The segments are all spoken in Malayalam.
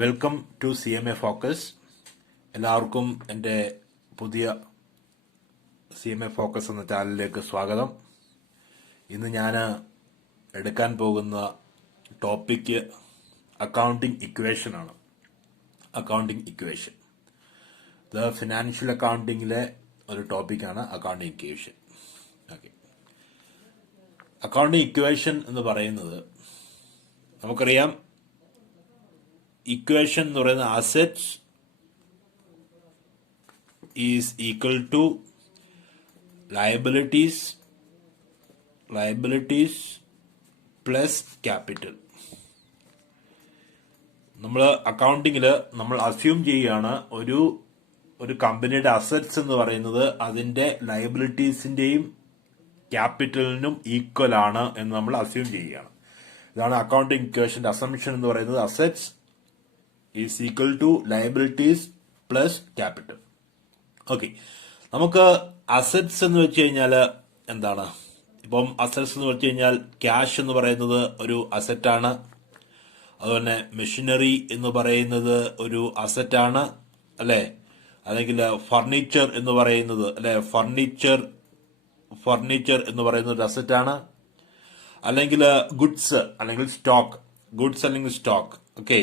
Welcome to CMA focus. എല്ലാവർക്കും എൻ്റെ പുതിയ CMA ഫോക്കസ് എന്ന ചാനലിലേക്ക് സ്വാഗതം. ഇന്ന് ഞാൻ എടുക്കാൻ പോകുന്ന ടോപ്പിക്ക് അക്കൗണ്ടിംഗ് ഇക്വേഷൻ ആണ്. അക്കൗണ്ടിംഗ് ഇക്വേഷൻ ഇത് ഫിനാൻഷ്യൽ അക്കൗണ്ടിങ്ങിലെ ഒരു ടോപ്പിക്കാണ് accounting equation. Okay, accounting equation എന്ന് പറയുന്നത് നമുക്കറിയാം. ഇക്വേഷൻ എന്ന് പറയുന്ന assets is equal to liabilities plus capital. നമ്മൾ അക്കൗണ്ടിങ്ങിൽ നമ്മൾ അസ്യൂം ചെയ്യുകയാണ് ഒരു കമ്പനിയുടെ അസറ്റ്സ് എന്ന് പറയുന്നത് അതിന്റെ ലയബിലിറ്റീസിന്റെയും ക്യാപിറ്റലിനും ഈക്വൽ ആണ് എന്ന് നമ്മൾ അസ്യൂം ചെയ്യുകയാണ്. ഇതാണ് അക്കൗണ്ടിംഗ് ഇക്വേഷന്റെ അസംഷൻ എന്ന് പറയുന്നത്. Assets is equal to liabilities plus capital. Okay, നമുക്ക് അസറ്റ്സ് എന്ന് വെച്ച് കഴിഞ്ഞാൽ എന്താണ്? ഇപ്പം അസറ്റ്സ് എന്ന് വെച്ച് കഴിഞ്ഞാൽ ക്യാഷ് എന്ന് പറയുന്നത് ഒരു അസറ്റാണ്. അതുപോലെ മെഷീനറി എന്ന് പറയുന്നത് ഒരു അസറ്റാണ്, അല്ലെ? അല്ലെങ്കിൽ ഫർണിച്ചർ എന്ന് പറയുന്നത്, അല്ലെ, ഫർണിച്ചർ എന്ന് പറയുന്നത് ഒരു അസറ്റാണ്. അല്ലെങ്കിൽ ഗുഡ്സ് അല്ലെങ്കിൽ സ്റ്റോക്ക് ഓക്കെ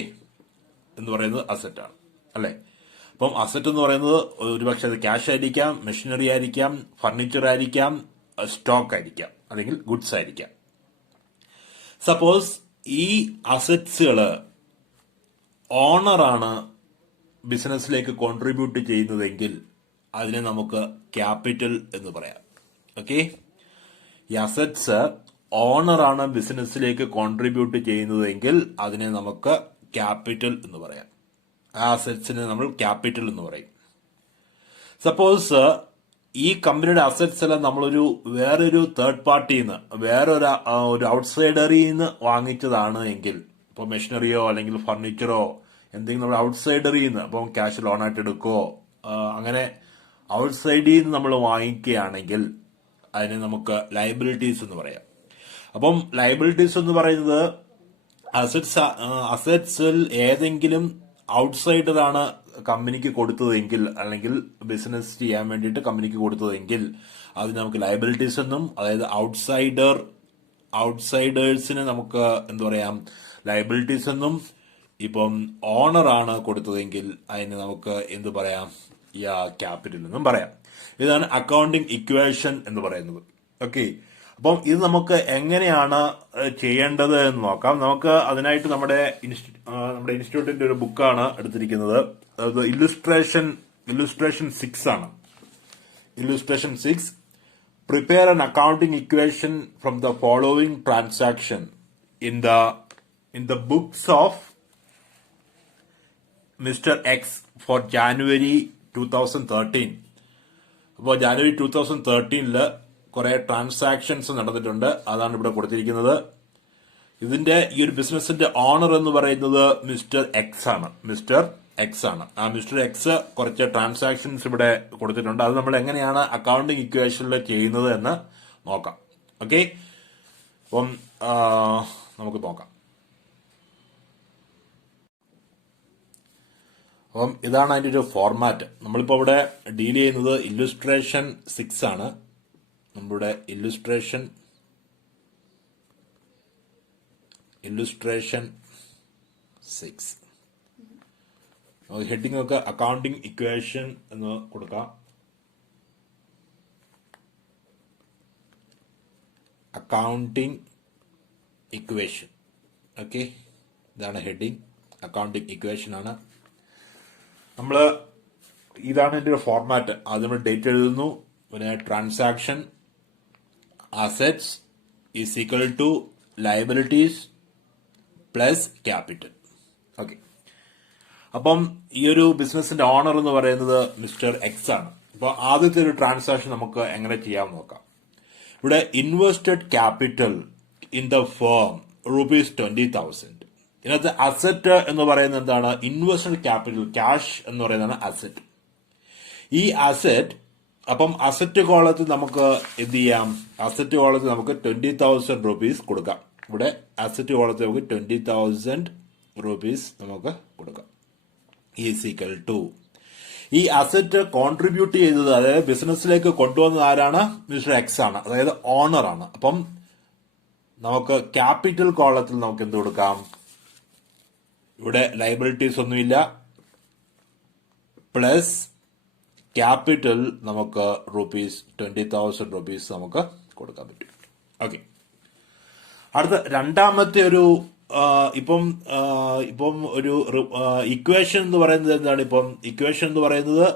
എന്ന് പറയുന്നത് അസറ്റാണ്, അല്ലെ? അപ്പം അസറ്റ് എന്ന് പറയുന്നത് ഒരുപക്ഷെ അത് ക്യാഷ് ആയിരിക്കാം, മെഷീനറി ആയിരിക്കാം, ഫർണിച്ചർ ആയിരിക്കാം, സ്റ്റോക്ക് ആയിരിക്കാം, അല്ലെങ്കിൽ ഗുഡ്സ് ആയിരിക്കാം. സപ്പോസ് ഈ അസറ്റ്സുകള് ഓണറാണ് ബിസിനസ്സിലേക്ക് കോൺട്രിബ്യൂട്ട് ചെയ്യുന്നതെങ്കിൽ അതിനെ നമുക്ക് ക്യാപിറ്റൽ എന്ന് പറയാം. ഓക്കെ, ഈ അസറ്റ്സ് ഓണറാണ് ബിസിനസ്സിലേക്ക് കോൺട്രിബ്യൂട്ട് ചെയ്യുന്നതെങ്കിൽ അതിനെ നമുക്ക് ക്യാപിറ്റൽ എന്ന് പറയാം. ആ അസറ്റ്സിനെ നമ്മൾ ക്യാപിറ്റൽ എന്ന് പറയും. സപ്പോസ് ഈ കമ്പനിയുടെ അസറ്റ്സ് എല്ലാം നമ്മളൊരു വേറൊരു തേർഡ് പാർട്ടിയിൽ നിന്ന്, ഒരു ഔട്ട്സൈഡറിൽ നിന്ന് വാങ്ങിച്ചതാണ് എങ്കിൽ, ഇപ്പോൾ മെഷീനറിയോ അല്ലെങ്കിൽ ഫർണിച്ചറോ എന്തെങ്കിലും നമ്മൾ ഔട്ട്സൈഡറിൽ നിന്ന്, അപ്പം ക്യാഷ് ലോണായിട്ട് എടുക്കുകയോ അങ്ങനെ ഔട്ട്സൈഡിൽ നിന്ന് നമ്മൾ വാങ്ങിക്കുകയാണെങ്കിൽ അതിനെ നമുക്ക് ലയബിലിറ്റീസ് എന്ന് പറയാം. അപ്പം ലയബിലിറ്റീസ് എന്ന് പറയുന്നത് അസറ്റ്സിൽ ഏതെങ്കിലും ഔട്ട്സൈഡറാണ് കമ്പനിക്ക് കൊടുത്തതെങ്കിൽ, അല്ലെങ്കിൽ ബിസിനസ് ചെയ്യാൻ വേണ്ടിയിട്ട് കമ്പനിക്ക് കൊടുത്തതെങ്കിൽ അതിന് നമുക്ക് ലയബിലിറ്റീസ് എന്നും, അതായത് ഔട്ട്സൈഡേഴ്സിന് നമുക്ക് എന്ത് പറയാം, ലയബിലിറ്റീസ് എന്നും. ഇപ്പം ഓണറാണ് കൊടുത്തതെങ്കിൽ അതിന് നമുക്ക് എന്ത് പറയാം, ക്യാപിറ്റൽ എന്നും പറയാം. ഇതാണ് അക്കൗണ്ടിംഗ് ഇക്വേഷൻ എന്ന് പറയുന്നത്. ഓക്കെ, അപ്പം ഇത് നമുക്ക് എങ്ങനെയാണ് ചെയ്യേണ്ടത് എന്ന് നോക്കാം. നമുക്ക് അതിനായിട്ട് നമ്മുടെ ഇൻസ്റ്റിറ്റ്യൂട്ടിന്റെ ഒരു ബുക്കാണ് എടുത്തിരിക്കുന്നത്. അത് ഇല്ലുസ്ട്രേഷൻ 6 ആണ്. Illustration 6, prepare an accounting equation from the following transaction in the books of Mr. X for January 2013. അപ്പോൾ ജാനുവരി 2013 കുറെ ട്രാൻസാക്ഷൻസ് നടന്നിട്ടുണ്ട്. അതാണ് ഇവിടെ കൊടുത്തിരിക്കുന്നത്. ഇതിന്റെ ഈ ഒരു ബിസിനസിന്റെ ഓണർ എന്ന് പറയുന്നത് മിസ്റ്റർ എക്സ് ആണ്. ആ മിസ്റ്റർ എക്സ് കുറച്ച് ട്രാൻസാക്ഷൻസ് ഇവിടെ കൊടുത്തിട്ടുണ്ട്. അത് നമ്മൾ എങ്ങനെയാണ് അക്കൗണ്ടിംഗ് ഇക്വേഷനിൽ ചെയ്യുന്നത് എന്ന് നോക്കാം. ഓക്കെ, അപ്പം നമുക്ക് നോക്കാം. അപ്പം ഇതാണ് അതിന്റെ ഒരു ഫോർമാറ്റ്. നമ്മളിപ്പോ ഇവിടെ ഡീൽ ചെയ്യുന്നത് ഇല്ലുസ്ട്രേഷൻ 6 ആണ്. നമ്മുടെ ഇല്ലുസ്ട്രേഷൻ 6 ഹെഡിങ് ഒക്കെ അക്കൗണ്ടിംഗ് ഇക്വേഷൻ എന്ന് കൊടുക്കാം. Accounting equation. ഓക്കെ, ഇതാണ് ഹെഡിങ്. അക്കൗണ്ടിംഗ് ഇക്വേഷൻ ആണ്. ഇതാണ് ഇതിന്റെ ഒരു ഫോർമാറ്റ്. ആദ്യം നമ്മൾ ഡേറ്റ് എഴുതുന്നു, പിന്നെ transaction assets is equal to liabilities plus capital. Okay, അപ്പം ഈ ഒരു ബിസിനസിന്റെ ഓണർ എന്ന് പറയുന്നത് മിസ്റ്റർ എക്സ് ആണ്. അപ്പൊ ആദ്യത്തെ ഒരു ട്രാൻസാക്ഷൻ നമുക്ക് എങ്ങനെ ചെയ്യാമെന്ന് നോക്കാം. ഇവിടെ invested capital in the firm ₹20,000. ഇതിനകത്ത് അസറ്റ് എന്ന് പറയുന്നത് എന്താണ്? ഇൻവെസ്റ്റഡ് ക്യാപിറ്റൽ, ക്യാഷ് എന്ന് പറയുന്നതാണ് അസറ്റ്. ഈ അസറ്റ്, അപ്പം അസറ്റ് കോളത്തിൽ നമുക്ക് എന്ത് ചെയ്യാം? അസറ്റ് കോളത്തിൽ നമുക്ക് ₹20,000 കൊടുക്കാം. ഇവിടെ അസറ്റ് കോളത്തിൽ നമുക്ക് 20,000 റുപ്പീസ് നമുക്ക് കൊടുക്കാം. ഈസ് ഈക്വൽ ടു ഈ അസറ്റ് കോൺട്രിബ്യൂട്ട് ചെയ്തത്, അതായത് ബിസിനസ്സിലേക്ക് കൊണ്ടുവന്നത് ആരാണ്? മിസ്റ്റർ എക്സ് ആണ്, അതായത് ഓണർ ആണ്. അപ്പം നമുക്ക് ക്യാപിറ്റൽ കോളത്തിൽ നമുക്ക് എന്ത് കൊടുക്കാം? ഇവിടെ ലയബിലിറ്റീസ് ഒന്നുമില്ല, പ്ലസ് ക്യാപിറ്റൽ നമുക്ക് റുപ്പീസ് 20,000 റുപ്പീസ് നമുക്ക് കൊടുക്കാൻ പറ്റും. ഓക്കെ, അടുത്ത രണ്ടാമത്തെ ഒരു ഇപ്പം ഒരു ഇക്വേഷൻ എന്ന് പറയുന്നത് എന്താണ്? ഇപ്പം ഇക്വേഷൻ എന്ന് പറയുന്നത്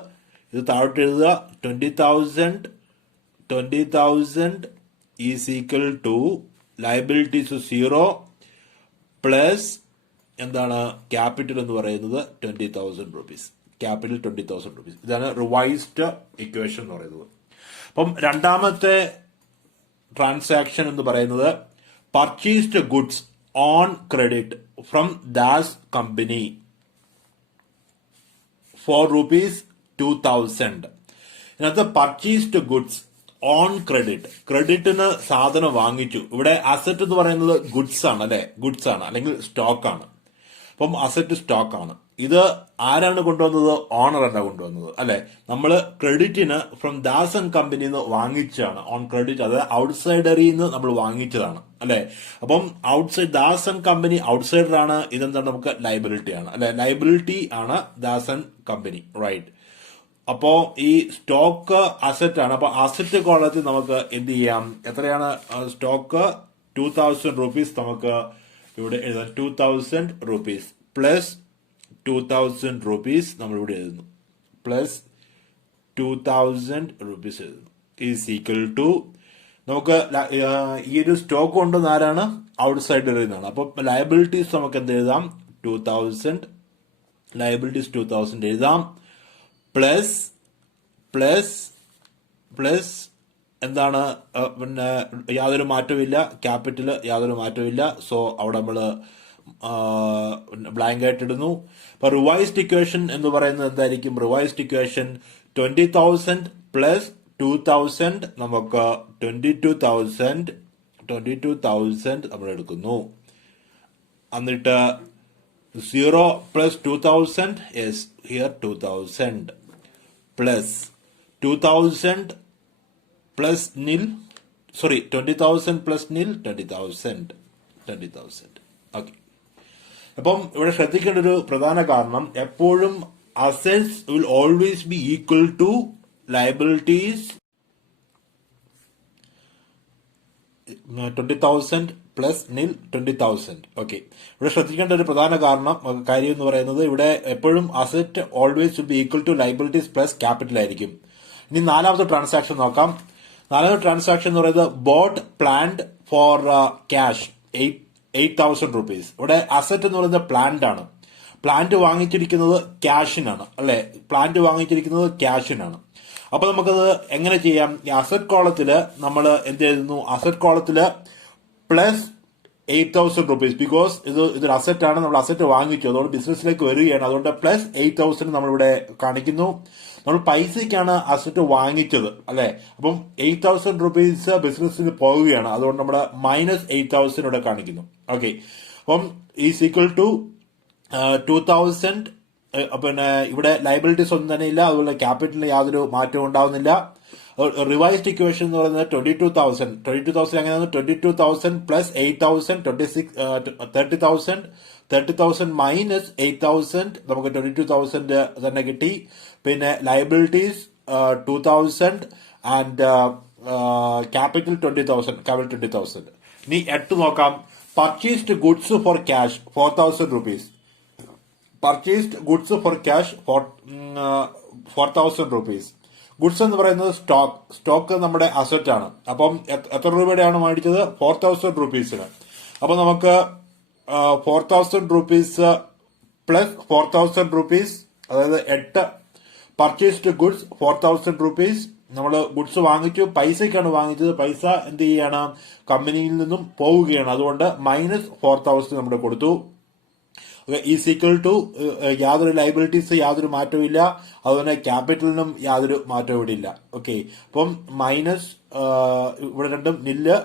ഇത് താഴോട്ട് എഴുതുക. 20,000 is equal to liabilities 0 plus എന്താണ് ക്യാപിറ്റൽ എന്ന് പറയുന്നത് 20,000 റുപ്പീസ്. Capital 20,000 rupees. ഇതാണ് റിവൈസ്ഡ് ഇക്വേഷൻ എന്ന് പറയുന്നത്. അപ്പം രണ്ടാമത്തെ ട്രാൻസാക്ഷൻ എന്ന് പറയുന്നത് purchased goods on credit from Das company for ₹2,000. ഇതിനകത്ത് പർച്ചേസ്ഡ് ഗുഡ്സ് ഓൺ ക്രെഡിറ്റ്, ക്രെഡിറ്റിന് സാധനം വാങ്ങിച്ചു. ഇവിടെ അസറ്റ് എന്ന് പറയുന്നത് ഗുഡ്സ് ആണ്, അല്ലെ? ഗുഡ്സ് ആണ്, അല്ലെങ്കിൽ സ്റ്റോക്ക് ആണ്. അപ്പം അസറ്റ് സ്റ്റോക്ക് ആണ്. ഇത് ആരാണ് കൊണ്ടുവന്നത്? ഓണർ ആണ് കൊണ്ടുവന്നത്, അല്ലെ? നമ്മൾ ക്രെഡിറ്റിന് ഫ്രം ദാസ് ആൻഡ് കമ്പനിയിൽ നിന്ന് വാങ്ങിച്ചാണ്, ഓൺ ക്രെഡിറ്റ്. അത് ഔട്ട്സൈഡറിൽ നിന്ന് നമ്മൾ വാങ്ങിച്ചതാണ്, അല്ലെ? അപ്പം outside Das and company outsider ആണ്. ഇതെന്താണ്? നമുക്ക് ലയബിലിറ്റി ആണ്, അല്ലെ? ലയബിലിറ്റി ആണ് ദാസ് ആൻഡ് കമ്പനി, റൈറ്റ്? അപ്പോ ഈ സ്റ്റോക്ക് അസറ്റ് ആണ്. അപ്പൊ അസറ്റ് കോളത്തിൽ നമുക്ക് എന്ത് ചെയ്യാം? എത്രയാണ് സ്റ്റോക്ക്? 2,000 റുപ്പീസ് നമുക്ക് ഇവിടെ എഴുതാം. 2,000 റുപ്പീസ് പ്ലസ് 2,000 റുപ്പീസ് നമ്മൾ ഇവിടെ എഴുതുന്നു, പ്ലസ് 2,000 റുപ്പീസ് എഴുതുന്നു. ഈസ് ഈക്വൽ ടു നമുക്ക് ഈ ഒരു സ്റ്റോക്ക് കൊണ്ടുവന്ന ആരാണ്? ഔട്ട്സൈഡറിൽ നിന്നാണ്. അപ്പൊ ലയബിലിറ്റീസ് നമുക്ക് എന്ത് എഴുതാം? 2,000 ലയബിലിറ്റീസ് 2,000 എഴുതാം, പ്ലസ് പ്ലസ് പ്ലസ് എന്താണ്? പിന്നെ യാതൊരു മാറ്റമില്ല, ക്യാപിറ്റൽ യാതൊരു മാറ്റമില്ല. സോ അവിടെ നമ്മള് ബ്ലാങ്ക് ആയിട്ട് ഇടുന്നു. അപ്പൊ റിവൈസ്ഡ് ഇക്വേഷൻ എന്ന് പറയുന്നത് എന്തായിരിക്കും? റിവൈസ്ഡ് ഇക്വേഷൻ 20,000 പ്ലസ് 2,000 നമുക്ക് 22,000 നമ്മൾ എടുക്കുന്നു. എന്നിട്ട് 0 plus 2,000 is here 2,000 plus 2,000 plus നിൽ, സോറി 20,000 പ്ലസ് നിൽ 20,000. ഓക്കെ, അപ്പം ഇവിടെ ശ്രദ്ധിക്കേണ്ട ഒരു പ്രധാന കാരണം, എപ്പോഴും assets will always be equal to liabilities. 20,000 plus nil 20,000. Okay, ഇവിടെ ശ്രദ്ധിക്കേണ്ട ഒരു പ്രധാന കാര്യം എന്ന് പറയുന്നത്, ഇവിടെ എപ്പോഴും asset always will be equal to liabilities plus capital ആയിരിക്കും. ഇനി നാലാമത്തെ ട്രാൻസാക്ഷൻ നോക്കാം. നാലാമത്തെ ട്രാൻസാക്ഷൻ എന്ന് പറയുന്നത് boat plant for cash 8,000 rupees. ഇവിടെ അസറ്റ് എന്ന് പറയുന്നത് പ്ലാന്റ് ആണ്. പ്ലാന്റ് വാങ്ങിച്ചിരിക്കുന്നത് ക്യാഷിനാണ്, അല്ലെ? പ്ലാന്റ് വാങ്ങിച്ചിരിക്കുന്നത് ക്യാഷിനാണ്. അപ്പൊ നമുക്കത് എങ്ങനെ ചെയ്യാം? ഈ അസറ്റ് കോളത്തില് നമ്മൾ എന്ത് എഴുതുന്നു? അസറ്റ് കോളത്തില് പ്ലസ് 8,000 റുപ്പീസ്, ബിക്കോസ് ഇതൊരു അസറ്റ് ആണ്, നമ്മൾ അസറ്റ് വാങ്ങിച്ചു, അതുകൊണ്ട് ബിസിനസ്സിലേക്ക് വരികയാണ്. അതുകൊണ്ട് പ്ലസ് 8,000 നമ്മളിവിടെ കാണിക്കുന്നു. നമ്മൾ പൈസയ്ക്കാണ് അസറ്റ് വാങ്ങിച്ചത്, അല്ലെ? അപ്പം 8,000 റുപ്പീസ് ബിസിനസ്സിന് പോവുകയാണ്, അതുകൊണ്ട് നമ്മൾ മൈനസ് 8,000 ഇവിടെ കാണിക്കുന്നു. ഓക്കെ, അപ്പം ഈസ് ഈക്വൽ ടു 2,000. പിന്നെ ഇവിടെ ലയബിലിറ്റീസ് ഒന്നും തന്നെ ഇല്ല, അതുപോലെ ക്യാപിറ്റലിന് യാതൊരു മാറ്റവും ഉണ്ടാവുന്നില്ല. റിവൈസ്ഡ് ഇക്വേഷൻ എന്ന് പറയുന്നത് 22,000 എങ്ങനെയാണ്? 22,000 പ്ലസ് 8,000 30,000 മൈനസ് 8,000 നമുക്ക് 22,000 തന്നെ കിട്ടി. പിന്നെ ലയബിലിറ്റീസ് 2,000 ആൻഡ് ക്യാപിറ്റൽ 20,000. ഇനി 8 നോക്കാം. Purchased goods for cash 4,000 rupees. Purchased goods for cash 4,000 rupees. Goods എന്ന് പറയുന്നത് സ്റ്റോക്ക് നമ്മുടെ അസറ്റ് ആണ്. അപ്പം എത്ര രൂപയുടെയാണ് മേടിച്ചത്? 4,000 റുപ്പീസിന്. അപ്പൊ നമുക്ക് 4,000 റുപ്പീസ് പ്ലസ് 4,000 റുപ്പീസ്, അതായത് 8 പർച്ചേസ്ഡ് ഗുഡ്സ് 4,000 റുപ്പീസ്. നമ്മൾ ഗുഡ്സ് വാങ്ങിച്ചു, പൈസയ്ക്കാണ് വാങ്ങിച്ചത്. പൈസ എന്ത് ചെയ്യാണ്? കമ്പനിയിൽ നിന്നും പോവുകയാണ്, അതുകൊണ്ട് മൈനസ് 4,000 നമ്മൾ കൊടുത്തു. ഈസ് ഈക്വൽ ടു യാതൊരു ലയബിലിറ്റീസ് യാതൊരു മാറ്റവും ഇല്ല, അതുപോലെ ക്യാപിറ്റലിനും യാതൊരു മാറ്റവും ഇവിടെ ഇല്ല. ഓക്കെ, അപ്പം മൈനസ് ഇവിടെ രണ്ടും നില്ല്,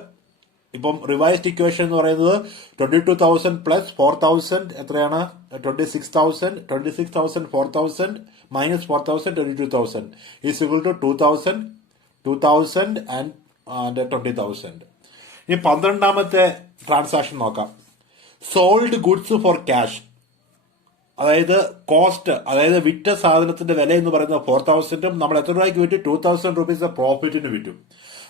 ഇപ്പം റിവൈസ്ഡ് ഇക്വേഷൻ എന്ന് പറയുന്നത് 22,000 പ്ലസ് 4,000 എത്രയാണ്? 26,000. 26,000 4,000 minus 4,000 22,000 is equal to 2,000 and 20,000. ഇനി 12ാമത്തെ ട്രാൻസാക്ഷൻ നോക്കാം. Sold goods for cash. അതായത് കോസ്റ്റ്, അതായത് വിറ്റ സാധനത്തിന്റെ വില എന്ന് പറയുന്നത് 4,000 നമ്മൾ എത്ര രൂപയ്ക്ക് വിറ്റു? 2,000 റുപ്പീസ് പ്രോഫിറ്റിന് വിറ്റു.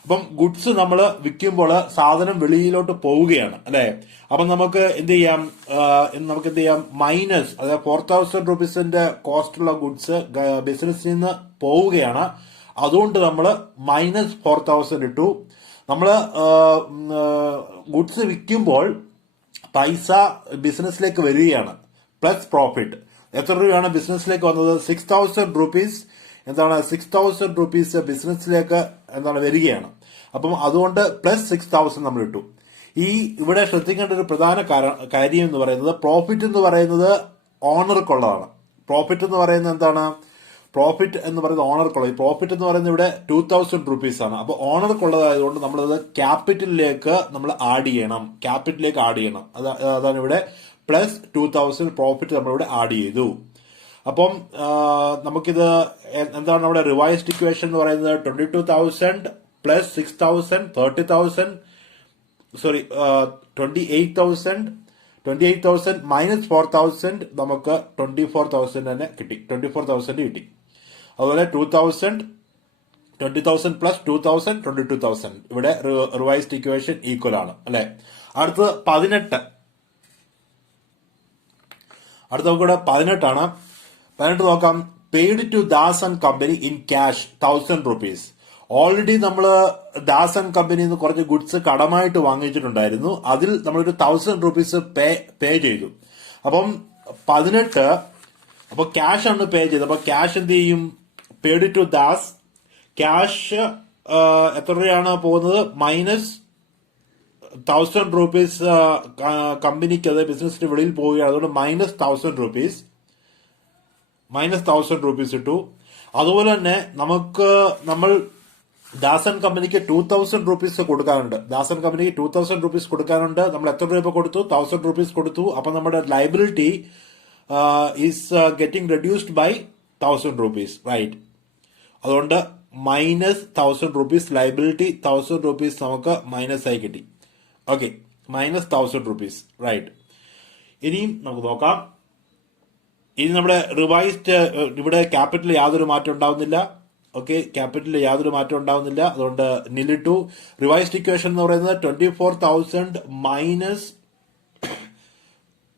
അപ്പം ഗുഡ്സ് നമ്മൾ വിൽക്കുമ്പോൾ സാധനം വെളിയിലോട്ട് പോവുകയാണ് അല്ലെ. അപ്പം നമുക്ക് എന്ത് ചെയ്യാം? മൈനസ്, അതായത് 4,000 റുപ്പീസിന്റെ കോസ്റ്റുള്ള ഗുഡ്സ് ബിസിനസ്സിൽ നിന്ന് പോവുകയാണ്. അതുകൊണ്ട് നമ്മൾ മൈനസ് 4,000 ഇട്ടു. നമ്മൾ ഗുഡ്സ് വിൽക്കുമ്പോൾ പൈസ ബിസിനസ്സിലേക്ക് വരികയാണ്, പ്ലസ് പ്രോഫിറ്റ്. എത്ര രൂപയാണ് ബിസിനസ്സിലേക്ക് വന്നത്? 6,000 റുപ്പീസ്. 6,000 റുപ്പീസ് ബിസിനസ്സിലേക്ക് വരികയാണ്. അപ്പം അതുകൊണ്ട് പ്ലസ് 6,000 നമ്മൾ ഇട്ടു. ഇവിടെ ശ്രദ്ധിക്കേണ്ട ഒരു പ്രധാന കാര്യം എന്ന് പറയുന്നത്, പ്രോഫിറ്റ് എന്ന് പറയുന്നത് ഓണർക്കുള്ളതാണ്. പ്രോഫിറ്റ് എന്ന് പറയുന്നത് എന്താണ്? പ്രോഫിറ്റ് എന്ന് പറയുന്നത് ഓണർക്കുള്ളത്. ഈ പ്രോഫിറ്റ് എന്ന് പറയുന്നത് ഇവിടെ 2,000 റുപ്പീസ് ആണ്. അപ്പോൾ ഓണർക്കുള്ളതായതുകൊണ്ട് നമ്മളത് ക്യാപിറ്റലിലേക്ക് നമ്മൾ ആഡ് ചെയ്യണം. അതാണ് ഇവിടെ പ്ലസ് 2,000 പ്രോഫിറ്റ് നമ്മളിവിടെ ആഡ് ചെയ്തു. അപ്പം നമുക്കിത് എന്താണ് നമ്മുടെ റിവൈസ്ഡ് ഇക്വേഷൻ എന്ന് പറയുന്നത്? 22,000 പ്ലസ് 6,000 30,000 28,000 മൈനസ് 4,000 നമുക്ക് 24,000 തന്നെ കിട്ടി. 24,000 കിട്ടി. അതുപോലെ 20,000 പ്ലസ് 2,000 22,000. ഇവിടെ റിവൈസ്ഡ് ഇക്വേഷൻ ഈക്വൽ ആണ് അല്ലെ. അടുത്തത് 18. അടുത്ത നമുക്കിവിടെ 18 ആണ്. 18 നോക്കാം. Paid to Das and company in cash 1,000 rupees. Already നമ്മൾ ദാസ് ആൻഡ് കമ്പനിയിൽ നിന്ന് കുറച്ച് ഗുഡ്സ് കടമായിട്ട് വാങ്ങിച്ചിട്ടുണ്ടായിരുന്നു. അതിൽ നമ്മളൊരു 1,000 റുപ്പീസ് പേ ചെയ്തു. അപ്പം 18, അപ്പൊ ക്യാഷ് ആണ് പേ ചെയ്തത്. അപ്പൊ ക്യാഷ് എന്ത് ചെയ്യും? പെയ്ഡ് ടു ദാസ്, ക്യാഷ് എത്ര രൂപയാണ് പോകുന്നത്? മൈനസ് 1,000 റുപ്പീസ് കമ്പനിക്ക്, അത് ബിസിനസിന് വെളിയിൽ പോവുകയാണ്. അതുകൊണ്ട് മൈനസ് 1,000 റുപ്പീസ് ഇട്ടു. അതുപോലെ തന്നെ നമ്മൾ ദാസ് ആൻഡ് കമ്പനിക്ക് 2,000 റുപ്പീസ് കൊടുക്കാനുണ്ട്. നമ്മൾ എത്ര രൂപ കൊടുത്തു? 1,000 റുപ്പീസ് കൊടുത്തു. അപ്പൊ നമ്മുടെ liability is getting reduced by 1,000 rupees, right? അതുകൊണ്ട് മൈനസ് 1,000 റുപ്പീസ് ലൈബിലിറ്റി, 1,000 റുപ്പീസ് നമുക്ക് മൈനസ് ആയി കിട്ടി. Okay, minus 1,000 rupees, right? ഇനിയും നമുക്ക് നോക്കാം. ഇനി നമ്മുടെ റിവൈസ്ഡ്, ഇവിടെ ക്യാപിറ്റൽ യാതൊരു മാറ്റം ഉണ്ടാവുന്നില്ല. ഓക്കെ, ക്യാപിറ്റലിൽ യാതൊരു മാറ്റം ഉണ്ടാവുന്നില്ല. അതുകൊണ്ട് നിലിട്ടു. റിവൈസ്ഡ് ഇക്വേഷൻ എന്ന് പറയുന്നത് 24,000 മൈനസ്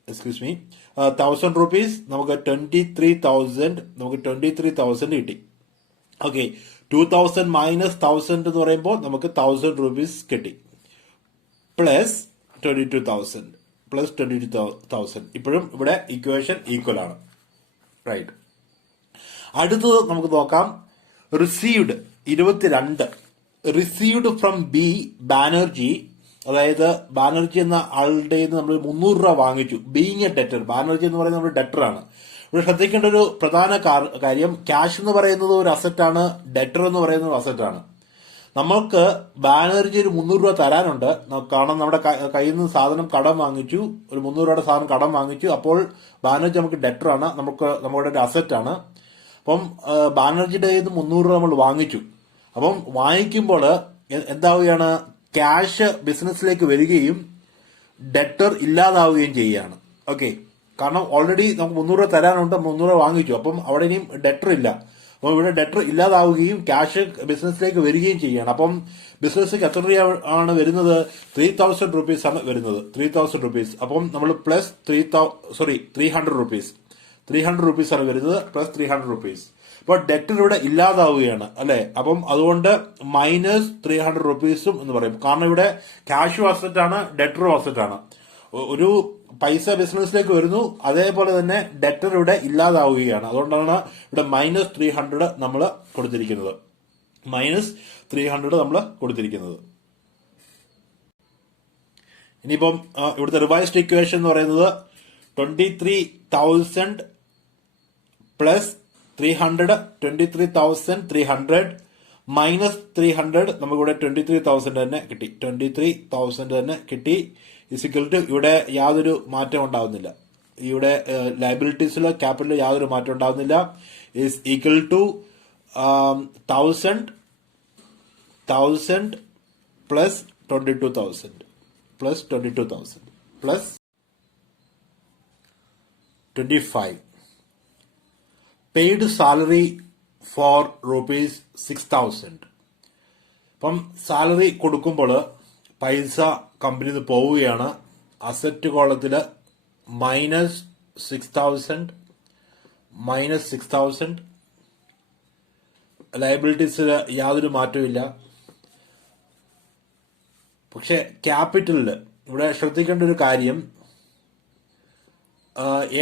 1,000 റുപ്പീസ്, നമുക്ക് 23,000 കിട്ടി. ഓക്കെ, 2,000 മൈനസ് 1,000 എന്ന് പറയുമ്പോൾ നമുക്ക് 1,000 റുപ്പീസ് കിട്ടി. പ്ലസ് 22,000 ഇപ്പോഴും ഇവിടെ ഇക്വേഷൻ ഈക്വൽ ആണ്, റൈറ്റ്? അടുത്തത് നമുക്ക് നോക്കാം. Received 22. Received from B Banerjee. അതായത് ബാനർജി എന്ന ആളുടെ നമ്മൾ 300 രൂപ വാങ്ങിച്ചു. ബീങ് എ ഡെറ്റർ, ബാനർജി എന്ന് പറയുന്നത് നമ്മുടെ ഡെറ്റർ ആണ്. ഇവിടെ ശ്രദ്ധിക്കേണ്ട ഒരു പ്രധാന കാര്യം, ക്യാഷ് എന്ന് പറയുന്നത് ഒരു അസറ്റാണ്, ഡെറ്റർ എന്ന് പറയുന്നത് ഒരു അസറ്റാണ്. നമ്മൾക്ക് ബാനർജി ഒരു 300 രൂപ തരാനുണ്ട്. കാരണം നമ്മുടെ കയ്യിൽ നിന്ന് സാധനം കടം വാങ്ങിച്ചു, ഒരു 300 രൂപയുടെ സാധനം കടം വാങ്ങിച്ചു. അപ്പോൾ ബാനർജി നമുക്ക് ഡെറ്റർ ആണ്, നമ്മുടെ ഒരു അസറ്റ് ആണ്. അപ്പം ബാനർജിയുടെ കയ്യിൽ നിന്ന് 300 രൂപ നമ്മൾ വാങ്ങിച്ചു. അപ്പം വാങ്ങിക്കുമ്പോൾ എന്താവുകയാണ്? ക്യാഷ് ബിസിനസ്സിലേക്ക് വരികയും ഡെറ്റർ ഇല്ലാതാവുകയും ചെയ്യുകയാണ്. ഓക്കെ, കാരണം ഓൾറെഡി നമുക്ക് 300 രൂപ തരാനുണ്ട്, 300 രൂപ വാങ്ങിച്ചു. അപ്പം അവിടെ ഇനിയും ഡെറ്റർ ഇല്ല. അപ്പോൾ ഇവിടെ ഡെറ്റർ ഇല്ലാതാവുകയും ക്യാഷ് ബിസിനസ്സിലേക്ക് വരികയും ചെയ്യുകയാണ്. അപ്പം ബിസിനസ്സിലേക്ക് എത്ര രൂപ ആണ് വരുന്നത്? 3,000 റുപ്പീസ് ആണ് വരുന്നത്. 3,000 റുപ്പീസ്. അപ്പം നമ്മൾ പ്ലസ് 300 റുപ്പീസ്. 300 റുപ്പീസ് ആണ് വരുന്നത്, പ്ലസ് 300 റുപ്പീസ്. അപ്പോൾ ഡെറ്റർ ഇവിടെ ഇല്ലാതാവുകയാണ് അല്ലെ. അപ്പം അതുകൊണ്ട് മൈനസ് 300 റുപ്പീസും എന്ന് പറയും. കാരണം ഇവിടെ ക്യാഷും അസറ്റ് ആണ്, ഡെറ്ററും അസറ്റ് ആണ്. ഒരു പൈസ ബിസിനസ്സിലേക്ക് വരുന്നു, അതേപോലെ തന്നെ ഡെറ്റർ ഇവിടെ ഇല്ലാതാവുകയാണ്. അതുകൊണ്ടാണ് ഇവിടെ മൈനസ് 300 നമ്മൾ കൊടുത്തിരിക്കുന്നത്. ഇനിയിപ്പം ഇവിടുത്തെ റിവൈസ്ഡ് ഇക്വേഷൻ എന്ന് പറയുന്നത് 23,000 പ്ലസ് 300, 23,300 -300 നമുക്കിവിടെ 23,000 തന്നെ കിട്ടി. 23,000 തന്നെ കിട്ടി. ഇസിക്കൽ ടു ഇവിടെ യാതൊരു മാറ്റം ഉണ്ടാവുന്നില്ല. ഇവിടെ ലയബിലിറ്റീസിലോ ക്യാപിറ്റലിലോ യാതൊരു മാറ്റം ഉണ്ടാവുന്നില്ല. Is equal to 1000 plus 22,000 plus 25. Paid salary for ₹6,000. അപ്പം സാലറി കൊടുക്കുമ്പോൾ പൈസ കമ്പനിയിൽ നിന്ന് പോവുകയാണ്. അസറ്റ് കോളത്തില് -6,000 ലയബിലിറ്റീസിൽ യാതൊരു മാറ്റവും. പക്ഷെ ക്യാപിറ്റലിൽ ഇവിടെ ശ്രദ്ധിക്കേണ്ട ഒരു കാര്യം,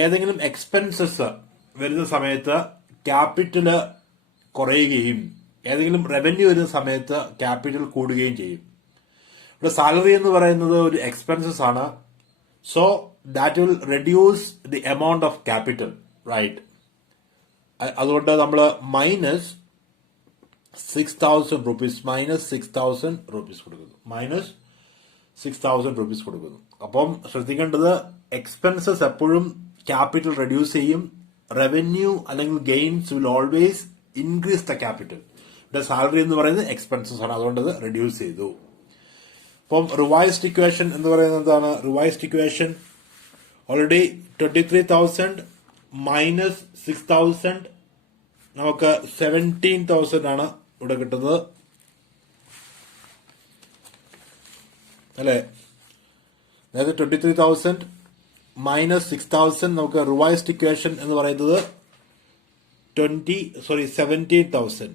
ഏതെങ്കിലും എക്സ്പെൻസസ് വരുന്ന സമയത്ത് ക്യാപിറ്റല് കുറയുകയും ഏതെങ്കിലും റവന്യൂ വരുന്ന സമയത്ത് ക്യാപിറ്റൽ കൂടുകയും ചെയ്യും. ഇവിടെ സാലറി എന്ന് പറയുന്നത് ഒരു എക്സ്പെൻസസ് ആണ്. So that will reduce the amount of capital, right? അതുകൊണ്ട് നമ്മൾ -6,000 കൊടുക്കുന്നു. അപ്പം ശ്രദ്ധിക്കേണ്ടത്, എക്സ്പെൻസസ് എപ്പോഴും ക്യാപിറ്റൽ റെഡ്യൂസ് ചെയ്യും. റവന്യൂ അല്ലെങ്കിൽ gains will always increase the capital. ഇവിടെ സാലറി എന്ന് പറയുന്നത് എക്സ്പെൻസസ് ആണ്, അതുകൊണ്ട് അത് റെഡ്യൂസ് ചെയ്തു. അപ്പം റിവൈസ്ഡ് ഇക്വേഷൻ എന്ന് പറയുന്നത് എന്താണ്? റിവൈസ്ഡ് ഇക്വേഷൻ ഓൾറെഡി 23,000 -6,000 നമുക്ക് 17,000 ആണ് ഇവിടെ കിട്ടുന്നത്, അല്ലെ? അതായത് 23,000 -6,000 നമുക്ക് റിവൈസ്ഡ് ഇക്വേഷൻ എന്ന് പറയുന്നത് 17,000.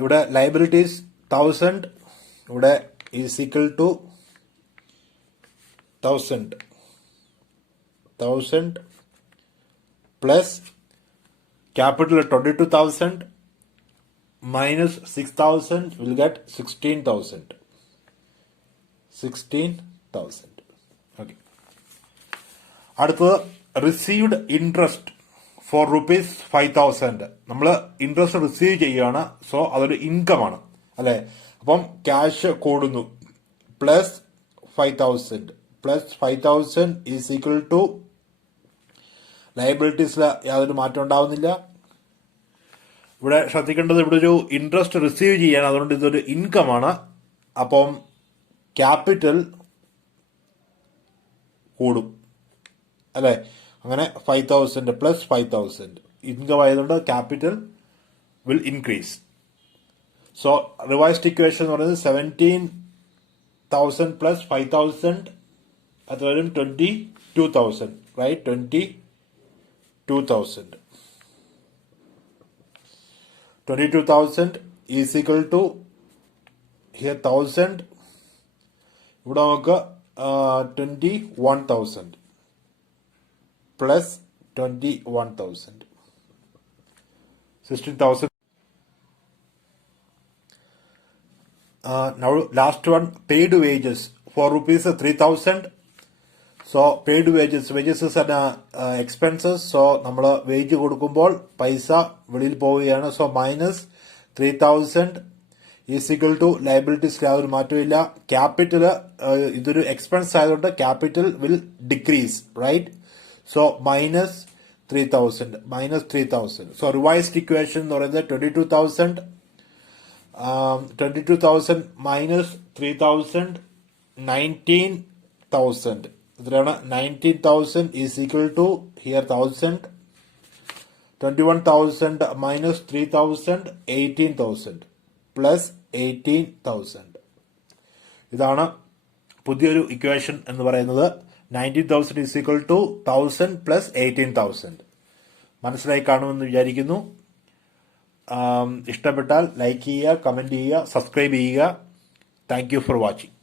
ഇവിടെ ലയബിലിറ്റീസ് 1000, ഇവിടെ is equal to 1000 plus capital 22,000 -6,000 will get 16,000. Okay. അടുത്തത് റിസീവ്ഡ് ഇൻട്രസ്റ്റ് ഫോർ ₹5,000. നമ്മൾ ഇൻട്രസ്റ്റ് റിസീവ് ചെയ്യുകയാണ്. സോ അതൊരു ഇൻകം ആണ്, അല്ലെ? അപ്പം ക്യാഷ് കൂടുന്നു. +5,000 ഈസ് ഈക്വൽ ടു ലയബിലിറ്റീസിൽ യാതൊരു മാറ്റം ഉണ്ടാവുന്നില്ല. ഇവിടെ ശ്രദ്ധിക്കേണ്ടത്, ഇവിടെ ഒരു ഇൻട്രസ്റ്റ് റിസീവ് ചെയ്യാണ്, അതുകൊണ്ട് ഇതൊരു ഇൻകം ആണ്. അപ്പം ക്യാപിറ്റൽ കൂടും, അല്ലെ? അങ്ങനെ 5,000 + 5,000 ഇൻകം ആയതുകൊണ്ട് capital will increase. So revised equation എന്ന് പറയുന്നത് 17,000 + 5,000 അത് വരും 22,000, right? 22,000 is equal to here 1000. ഇവിടെ നമുക്ക് 21,000 plus 21,000 16,000. Now last one, paid wages for ₹3,000. So paid wages is an expenses. So നമ്മൾ വേജ് കൊടുക്കുമ്പോൾ പൈസ വെളിയിൽ പോവുകയാണ്. So -3,000 is equal to liabilities യാതൊരു മാറ്റമില്ല. ക്യാപിറ്റൽ ഇതൊരു എക്സ്പെൻസ് ആയതുകൊണ്ട് capital will decrease, right? So -3,000. So revised equation എന്ന് പറയുന്നത് 22,000 -3,000 19,000. എത്രയാണ്? 19,000 is equal to here 1000. 21,000 -3,000 18,000 plus 18,000. ഇതാണ് പുതിയൊരു ഇക്വേഷൻ എന്ന് പറയുന്നത്. 19,000 ഈസ് ഈക്വൽ ടു 1000 പ്ലസ് 18,000. മനസ്സിലായി കാണുമെന്ന് വിചാരിക്കുന്നു. ഇഷ്ടപ്പെട്ടാൽ ലൈക്ക് ചെയ്യുക, കമന്റ് ചെയ്യുക, സബ്സ്ക്രൈബ് ചെയ്യുക. Thank you for watching.